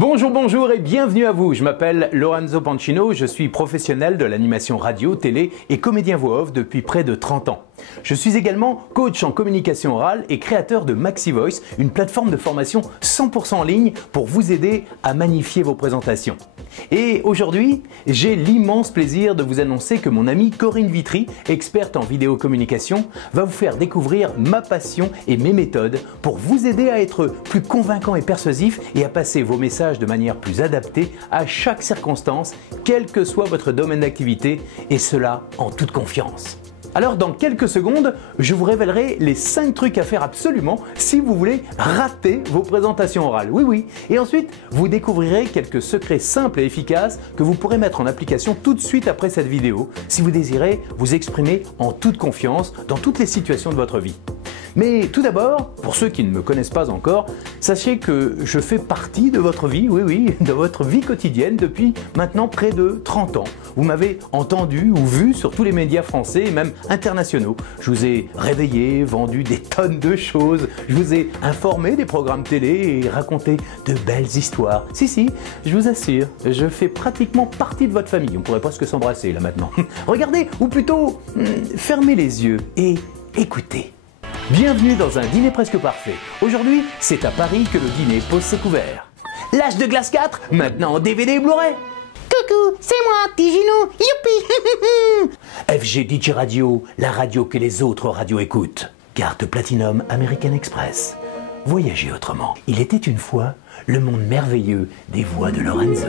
Bonjour, bonjour et bienvenue à vous. Je m'appelle Lorenzo Pancino, je suis professionnel de l'animation radio, télé et comédien voix off depuis près de 30 ans. Je suis également coach en communication orale et créateur de MaxiVoice, une plateforme de formation 100% en ligne pour vous aider à magnifier vos présentations. Et aujourd'hui, j'ai l'immense plaisir de vous annoncer que mon amie Corinne Vitry, experte en vidéocommunication, va vous faire découvrir ma passion et mes méthodes pour vous aider à être plus convaincant et persuasif et à passer vos messages de manière plus adaptée à chaque circonstance, quel que soit votre domaine d'activité, et cela en toute confiance. Alors dans quelques secondes, je vous révélerai les 5 trucs à faire absolument si vous voulez rater vos présentations orales. Oui. Et ensuite, vous découvrirez quelques secrets simples et efficaces que vous pourrez mettre en application tout de suite après cette vidéo si vous désirez vous exprimer en toute confiance dans toutes les situations de votre vie. Mais tout d'abord, pour ceux qui ne me connaissent pas encore, sachez que je fais partie de votre vie, de votre vie quotidienne depuis maintenant près de 30 ans. Vous m'avez entendu ou vu sur tous les médias français et même internationaux. Je vous ai réveillé, vendu des tonnes de choses, je vous ai informé des programmes télé et raconté de belles histoires. Si, je vous assure, je fais pratiquement partie de votre famille. On pourrait presque s'embrasser là maintenant. Regardez, ou plutôt, fermez les yeux et écoutez. Bienvenue dans un dîner presque parfait. Aujourd'hui, c'est à Paris que le dîner pose ses couverts. L'âge de glace 4, maintenant en DVD et Blu-ray. Coucou, c'est moi, Tiginou, youpi. FG DJ Radio, la radio que les autres radios écoutent. Carte Platinum American Express. Voyagez autrement. Il était une fois le monde merveilleux des voix de Lorenzo.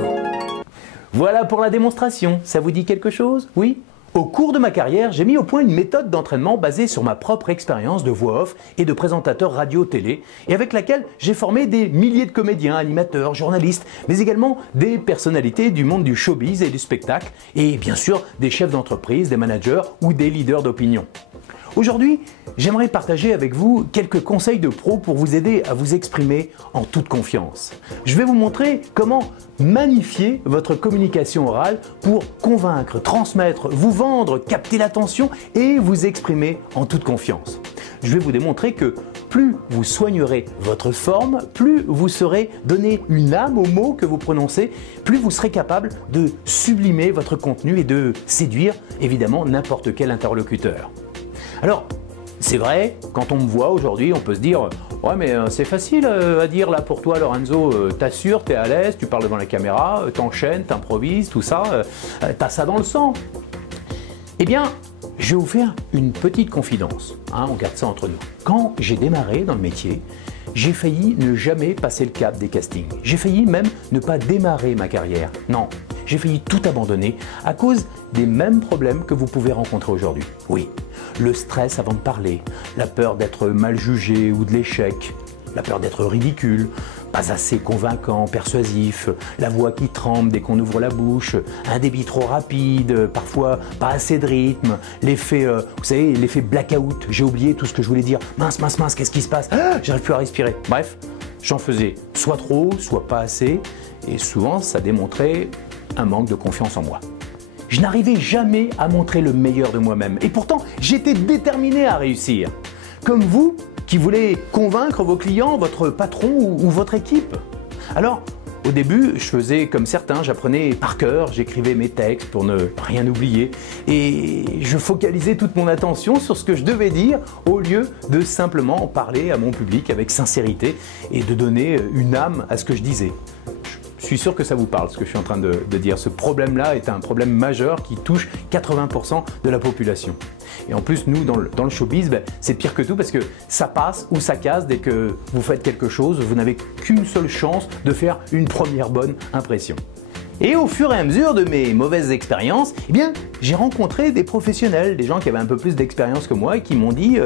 Voilà pour la démonstration. Ça vous dit quelque chose? Oui? Au cours de ma carrière, j'ai mis au point une méthode d'entraînement basée sur ma propre expérience de voix off et de présentateur radio-télé et avec laquelle j'ai formé des milliers de comédiens, animateurs, journalistes, mais également des personnalités du monde du showbiz et du spectacle et bien sûr des chefs d'entreprise, des managers ou des leaders d'opinion. Aujourd'hui, j'aimerais partager avec vous quelques conseils de pro pour vous aider à vous exprimer en toute confiance. Je vais vous montrer comment magnifier votre communication orale pour convaincre, transmettre, vous vendre, capter l'attention et vous exprimer en toute confiance. Je vais vous démontrer que plus vous soignerez votre forme, plus vous saurez donner une âme aux mots que vous prononcez, plus vous serez capable de sublimer votre contenu et de séduire évidemment n'importe quel interlocuteur. Alors, c'est vrai, quand on me voit aujourd'hui, on peut se dire « Ouais, mais c'est facile à dire là pour toi, Lorenzo, t'assures, t'es à l'aise, tu parles devant la caméra, t'enchaînes, t'improvises, tout ça, t'as ça dans le sang. » Eh bien, je vais vous faire une petite confidence, on garde ça entre nous. Quand j'ai démarré dans le métier, j'ai failli ne jamais passer le cap des castings. J'ai failli même ne pas démarrer ma carrière. Non, j'ai failli tout abandonner à cause des mêmes problèmes que vous pouvez rencontrer aujourd'hui. Oui, le stress avant de parler, la peur d'être mal jugé ou de l'échec, la peur d'être ridicule, pas assez convaincant, persuasif, la voix qui tremble dès qu'on ouvre la bouche, un débit trop rapide, parfois pas assez de rythme, l'effet, vous savez, l'effet blackout, j'ai oublié tout ce que je voulais dire, mince, qu'est-ce qui se passe? J'arrive plus à respirer. Bref, j'en faisais soit trop, soit pas assez, et souvent ça démontrait un manque de confiance en moi. Je n'arrivais jamais à montrer le meilleur de moi-même, et pourtant j'étais déterminé à réussir. Comme vous, qui voulez convaincre vos clients, votre patron ou votre équipe. Alors, au début, je faisais comme certains, j'apprenais par cœur, j'écrivais mes textes pour ne rien oublier et je focalisais toute mon attention sur ce que je devais dire au lieu de simplement parler à mon public avec sincérité et de donner une âme à ce que je disais. Je suis sûr que ça vous parle, ce que je suis en train de dire. Ce problème-là est un problème majeur qui touche 80% de la population. Et en plus, nous, dans le showbiz, c'est pire que tout parce que ça passe ou ça casse dès que vous faites quelque chose. Vous n'avez qu'une seule chance de faire une première bonne impression. Et au fur et à mesure de mes mauvaises expériences, eh bien, j'ai rencontré des professionnels, des gens qui avaient un peu plus d'expérience que moi et qui m'ont dit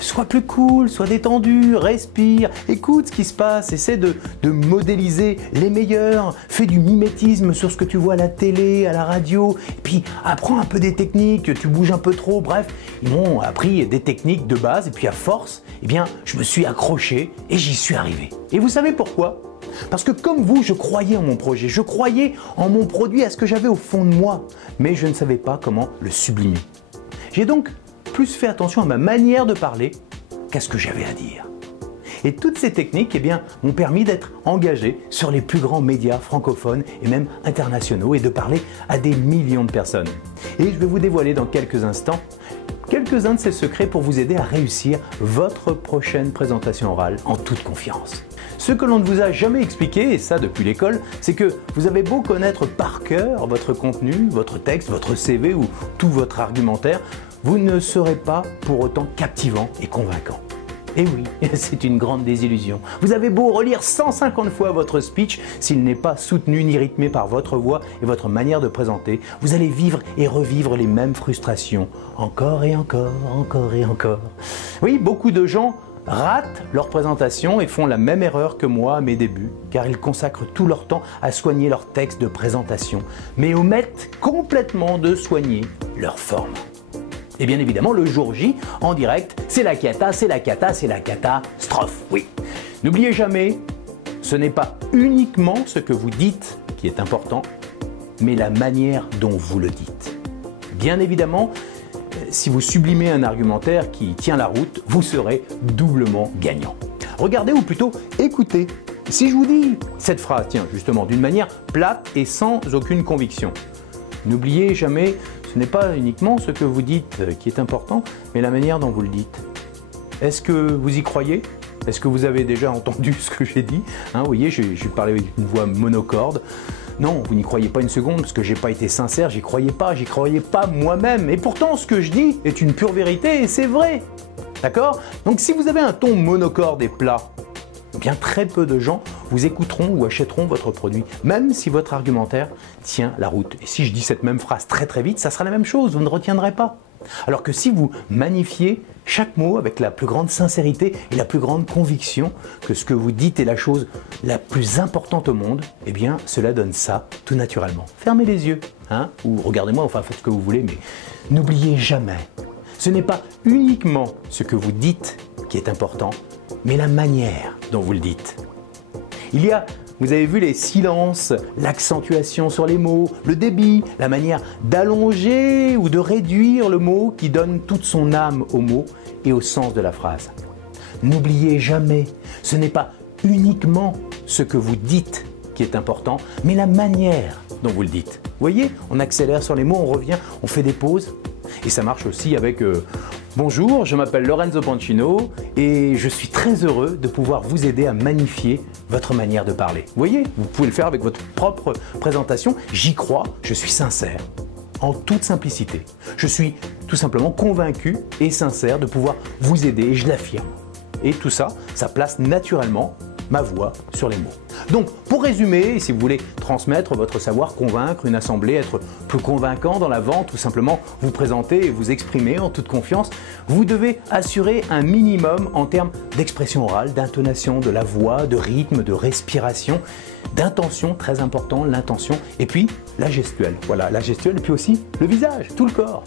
sois plus cool, sois détendu, respire, écoute ce qui se passe, essaie de modéliser les meilleurs, fais du mimétisme sur ce que tu vois à la télé, à la radio, et puis apprends un peu des techniques, tu bouges un peu trop, bref, ils m'ont appris des techniques de base et puis à force, eh bien, je me suis accroché et j'y suis arrivé. Et vous savez pourquoi ? Parce que comme vous, je croyais en mon projet, je croyais en mon produit, à ce que j'avais au fond de moi, mais je ne savais pas comment le sublimer. J'ai donc plus fait attention à ma manière de parler qu'à ce que j'avais à dire. Et toutes ces techniques m'ont permis d'être engagé sur les plus grands médias francophones et même internationaux et de parler à des millions de personnes. Et je vais vous dévoiler dans quelques instants quelques-uns de ces secrets pour vous aider à réussir votre prochaine présentation orale en toute confiance. Ce que l'on ne vous a jamais expliqué, et ça depuis l'école, c'est que vous avez beau connaître par cœur votre contenu, votre texte, votre CV ou tout votre argumentaire, vous ne serez pas pour autant captivant et convaincant. Et oui, c'est une grande désillusion. Vous avez beau relire 150 fois votre speech, s'il n'est pas soutenu ni rythmé par votre voix et votre manière de présenter, vous allez vivre et revivre les mêmes frustrations, encore et encore, encore et encore. Oui, beaucoup de gens ratent leur présentation et font la même erreur que moi à mes débuts, car ils consacrent tout leur temps à soigner leur texte de présentation, mais omettent complètement de soigner leur forme. Et bien évidemment, le jour J, en direct, c'est la cata, c'est la cata, c'est la catastrophe. Oui. N'oubliez jamais, ce n'est pas uniquement ce que vous dites qui est important, mais la manière dont vous le dites. Bien évidemment, si vous sublimez un argumentaire qui tient la route, vous serez doublement gagnant. Regardez ou plutôt écoutez. Si je vous dis cette phrase, tiens, justement, d'une manière plate et sans aucune conviction, n'oubliez jamais, ce n'est pas uniquement ce que vous dites qui est important, mais la manière dont vous le dites. Est-ce que vous y croyez ? Est-ce que vous avez déjà entendu ce que j'ai dit ? Vous voyez, j'ai parlé avec une voix monocorde. Non, vous n'y croyez pas une seconde, parce que j'ai pas été sincère, j'y croyais pas moi-même. Et pourtant, ce que je dis est une pure vérité, et c'est vrai. D'accord ? Donc si vous avez un ton monocorde et plat, bien très peu de gens vous écouteront ou achèteront votre produit, même si votre argumentaire tient la route. Et si je dis cette même phrase très très vite, ça sera la même chose, vous ne retiendrez pas. Alors que si vous magnifiez chaque mot avec la plus grande sincérité et la plus grande conviction que ce que vous dites est la chose la plus importante au monde, eh bien cela donne ça tout naturellement. Fermez les yeux, ou regardez-moi, enfin faites ce que vous voulez, mais n'oubliez jamais, ce n'est pas uniquement ce que vous dites qui est important, mais la manière dont vous le dites. Il y a, vous avez vu, les silences, l'accentuation sur les mots, le débit, la manière d'allonger ou de réduire le mot qui donne toute son âme au mot et au sens de la phrase. N'oubliez jamais, ce n'est pas uniquement ce que vous dites qui est important, mais la manière dont vous le dites. Vous voyez, on accélère sur les mots, on revient, on fait des pauses. Et ça marche aussi avec bonjour, je m'appelle Lorenzo Pancino et je suis très heureux de pouvoir vous aider à magnifier votre manière de parler. Vous voyez, vous pouvez le faire avec votre propre présentation. J'y crois, je suis sincère, en toute simplicité. Je suis tout simplement convaincu et sincère de pouvoir vous aider et je l'affirme. Et tout ça, ça place naturellement ma voix sur les mots. Donc, pour résumer, si vous voulez transmettre votre savoir, convaincre une assemblée, être plus convaincant dans la vente ou simplement vous présenter et vous exprimer en toute confiance, vous devez assurer un minimum en termes d'expression orale, d'intonation de la voix, de rythme, de respiration, d'intention, très important, l'intention, et puis la gestuelle. Voilà, la gestuelle et puis aussi le visage, tout le corps.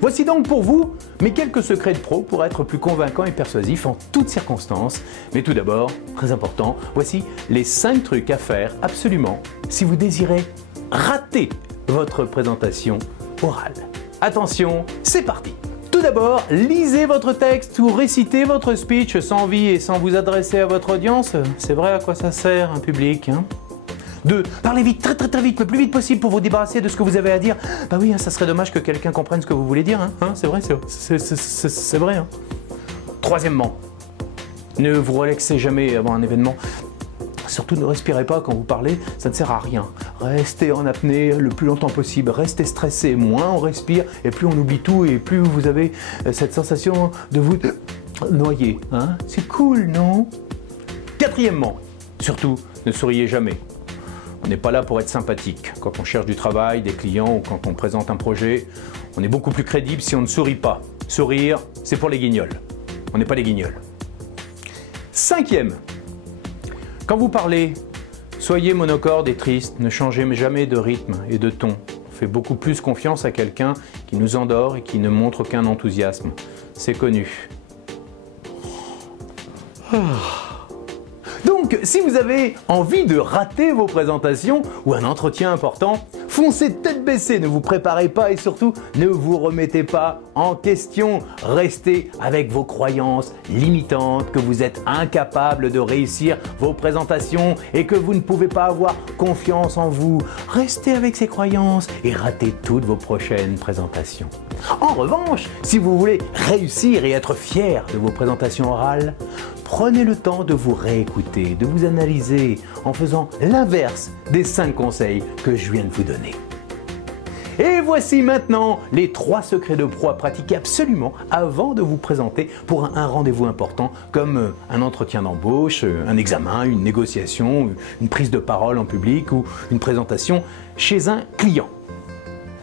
Voici donc pour vous mes quelques secrets de pro pour être plus convaincant et persuasif en toutes circonstances. Mais tout d'abord, très important, voici les 5 trucs à faire absolument si vous désirez rater votre présentation orale. Attention, c'est parti! Tout d'abord, lisez votre texte ou récitez votre speech sans envie et sans vous adresser à votre audience. C'est vrai à quoi ça sert un public, 2. Parlez vite, très vite, le plus vite possible pour vous débarrasser de ce que vous avez à dire. Bah oui, ça serait dommage que quelqu'un comprenne ce que vous voulez dire. C'est vrai, c'est vrai. Troisièmement, ne vous relaxez jamais avant un événement. Surtout ne respirez pas quand vous parlez, ça ne sert à rien. Restez en apnée le plus longtemps possible, restez stressé. Moins on respire et plus on oublie tout et plus vous avez cette sensation de vous noyer. C'est cool, non? Quatrièmement, surtout, ne souriez jamais. On n'est pas là pour être sympathique. Quand on cherche du travail, des clients ou quand on présente un projet, on est beaucoup plus crédible si on ne sourit pas. Sourire, c'est pour les guignols. On n'est pas les guignols. 5e, quand vous parlez, soyez monocorde et triste. Ne changez jamais de rythme et de ton. On fait beaucoup plus confiance à quelqu'un qui nous endort et qui ne montre aucun enthousiasme. C'est connu. Donc, Donc, si vous avez envie de rater vos présentations ou un entretien important, foncez tête baissée, ne vous préparez pas et surtout ne vous remettez pas en question. Restez avec vos croyances limitantes, que vous êtes incapable de réussir vos présentations et que vous ne pouvez pas avoir confiance en vous. Restez avec ces croyances et ratez toutes vos prochaines présentations. En revanche, si vous voulez réussir et être fier de vos présentations orales, prenez le temps de vous réécouter, de vous analyser en faisant l'inverse des 5 conseils que je viens de vous donner. Et voici maintenant les 3 secrets de pro à pratiquer absolument avant de vous présenter pour un rendez-vous important comme un entretien d'embauche, un examen, une négociation, une prise de parole en public ou une présentation chez un client.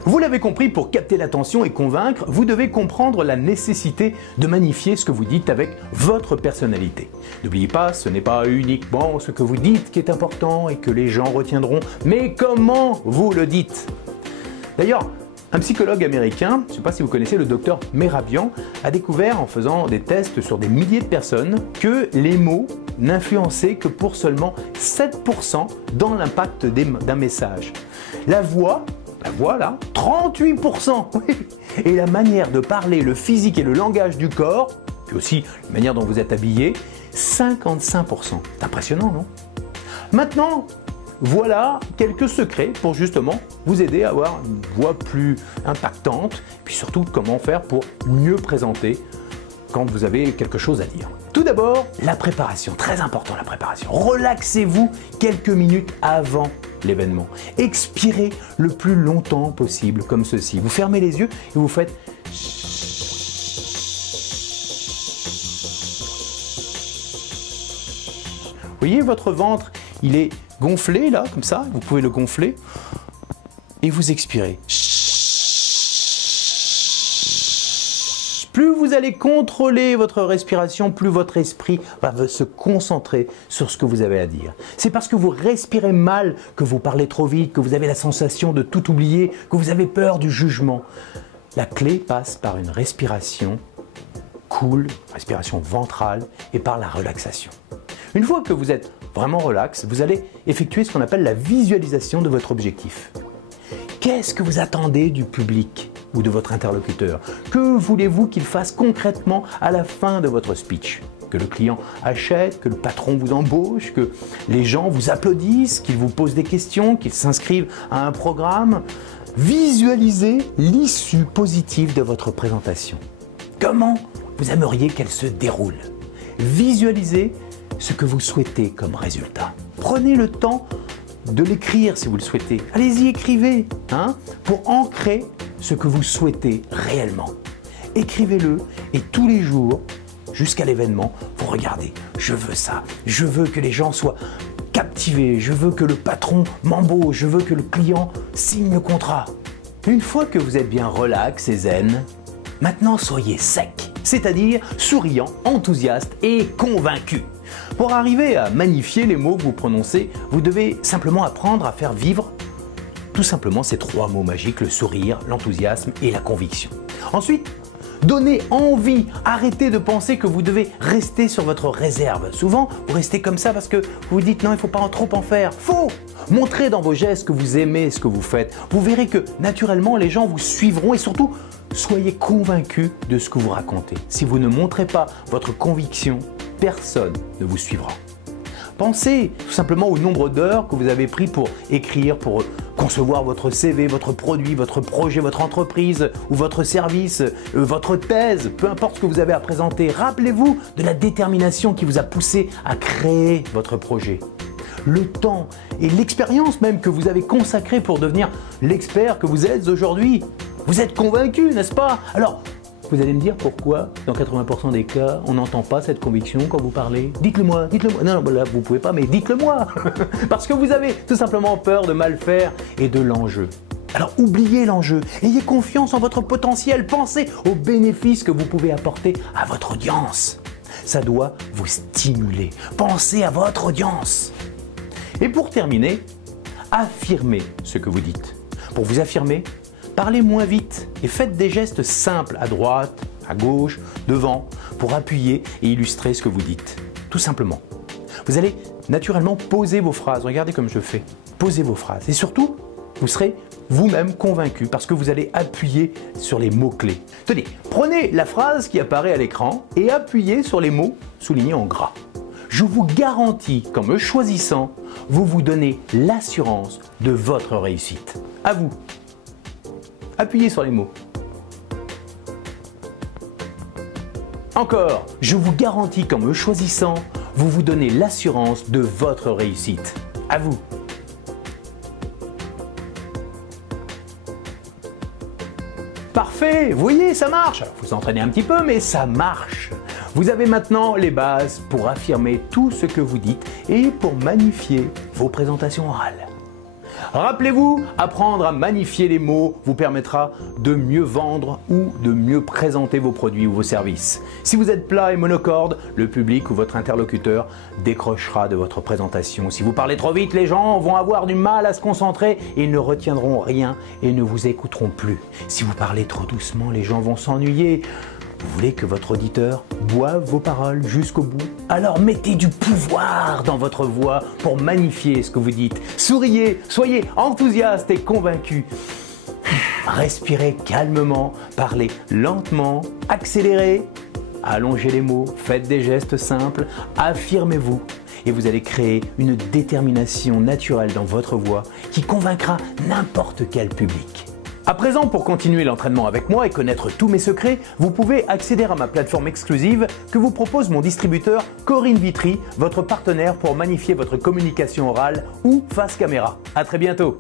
Vous l'avez compris, pour capter l'attention et convaincre, vous devez comprendre la nécessité de magnifier ce que vous dites avec votre personnalité. N'oubliez pas, ce n'est pas uniquement ce que vous dites qui est important et que les gens retiendront, mais comment vous le dites. D'ailleurs, un psychologue américain, je ne sais pas si vous connaissez le docteur Mehrabian, a découvert en faisant des tests sur des milliers de personnes que les mots n'influençaient que pour seulement 7% dans l'impact d'un message. La voix là, 38%. Et la manière de parler, le physique et le langage du corps, puis aussi la manière dont vous êtes habillé, 55%. C'est impressionnant, non? Maintenant, voilà quelques secrets pour justement vous aider à avoir une voix plus impactante, puis surtout comment faire pour mieux présenter quand vous avez quelque chose à dire. Tout d'abord, la préparation, très important la préparation. Relaxez-vous quelques minutes avant l'événement. Expirez le plus longtemps possible comme ceci. Vous fermez les yeux et vous faites Vous voyez votre ventre, il est gonflé là, comme ça, vous pouvez le gonfler et vous expirez. Plus vous allez contrôler votre respiration, plus votre esprit va se concentrer sur ce que vous avez à dire. C'est parce que vous respirez mal que vous parlez trop vite, que vous avez la sensation de tout oublier, que vous avez peur du jugement. La clé passe par une respiration cool, respiration ventrale et par la relaxation. Une fois que vous êtes vraiment relax, vous allez effectuer ce qu'on appelle la visualisation de votre objectif. Qu'est-ce que vous attendez du public ou de votre interlocuteur? Que voulez-vous qu'il fasse concrètement à la fin de votre speech? Que le client achète, que le patron vous embauche, que les gens vous applaudissent, qu'ils vous posent des questions, qu'ils s'inscrivent à un programme? Visualisez l'issue positive de votre présentation. Comment vous aimeriez qu'elle se déroule? Visualisez ce que vous souhaitez comme résultat. Prenez le temps de l'écrire si vous le souhaitez. Allez-y, écrivez, pour ancrer ce que vous souhaitez réellement. Écrivez-le et tous les jours, jusqu'à l'événement, vous regardez. Je veux ça. Je veux que les gens soient captivés. Je veux que le patron m'embauche. Je veux que le client signe le contrat. Une fois que vous êtes bien relax et zen, maintenant soyez sec, c'est-à-dire souriant, enthousiaste et convaincu. Pour arriver à magnifier les mots que vous prononcez, vous devez simplement apprendre à faire vivre tout simplement ces 3 mots magiques, le sourire, l'enthousiasme et la conviction. Ensuite, donnez envie, arrêtez de penser que vous devez rester sur votre réserve. Souvent, vous restez comme ça parce que vous vous dites non, il ne faut pas trop en faire. Faux! Montrez dans vos gestes que vous aimez ce que vous faites. Vous verrez que naturellement, les gens vous suivront et surtout, soyez convaincus de ce que vous racontez. Si vous ne montrez pas votre conviction, personne ne vous suivra. Pensez tout simplement au nombre d'heures que vous avez pris pour écrire, pour concevoir votre CV, votre produit, votre projet, votre entreprise ou votre service, votre thèse, peu importe ce que vous avez à présenter. Rappelez-vous de la détermination qui vous a poussé à créer votre projet. Le temps et l'expérience même que vous avez consacré pour devenir l'expert que vous êtes aujourd'hui. Vous êtes convaincu, n'est-ce pas? Alors, vous allez me dire pourquoi, dans 80% des cas, on n'entend pas cette conviction quand vous parlez? Dites-le moi, dites-le moi. Non, là, vous pouvez pas, mais dites-le moi. Parce que vous avez tout simplement peur de mal faire et de l'enjeu. Alors, oubliez l'enjeu. Ayez confiance en votre potentiel. Pensez aux bénéfices que vous pouvez apporter à votre audience. Ça doit vous stimuler. Pensez à votre audience. Et pour terminer, affirmez ce que vous dites. Pour vous affirmer, parlez moins vite et faites des gestes simples à droite, à gauche, devant, pour appuyer et illustrer ce que vous dites. Tout simplement. Vous allez naturellement poser vos phrases. Regardez comme je fais. Posez vos phrases. Et surtout, vous serez vous-même convaincu parce que vous allez appuyer sur les mots-clés. Tenez, prenez la phrase qui apparaît à l'écran et appuyez sur les mots soulignés en gras. Je vous garantis qu'en me choisissant, vous vous donnez l'assurance de votre réussite. À vous. Appuyez sur les mots. Encore, je vous garantis qu'en me choisissant, vous vous donnez l'assurance de votre réussite. À vous. Parfait, vous voyez, ça marche. Alors, il faut s'entraîner un petit peu, mais ça marche. Vous avez maintenant les bases pour affirmer tout ce que vous dites et pour magnifier vos présentations orales. Rappelez-vous, apprendre à magnifier les mots vous permettra de mieux vendre ou de mieux présenter vos produits ou vos services. Si vous êtes plat et monocorde, le public ou votre interlocuteur décrochera de votre présentation. Si vous parlez trop vite, les gens vont avoir du mal à se concentrer et ils ne retiendront rien et ne vous écouteront plus. Si vous parlez trop doucement, les gens vont s'ennuyer. Vous voulez que votre auditeur boive vos paroles jusqu'au bout? Alors mettez du pouvoir dans votre voix pour magnifier ce que vous dites. Souriez, soyez enthousiaste et convaincu. Respirez calmement, parlez lentement, accélérez, allongez les mots, faites des gestes simples, affirmez-vous. Et vous allez créer une détermination naturelle dans votre voix qui convaincra n'importe quel public. À présent, pour continuer l'entraînement avec moi et connaître tous mes secrets, vous pouvez accéder à ma plateforme exclusive que vous propose mon distributeur Corinne Vitry, votre partenaire pour magnifier votre communication orale ou face caméra. À très bientôt.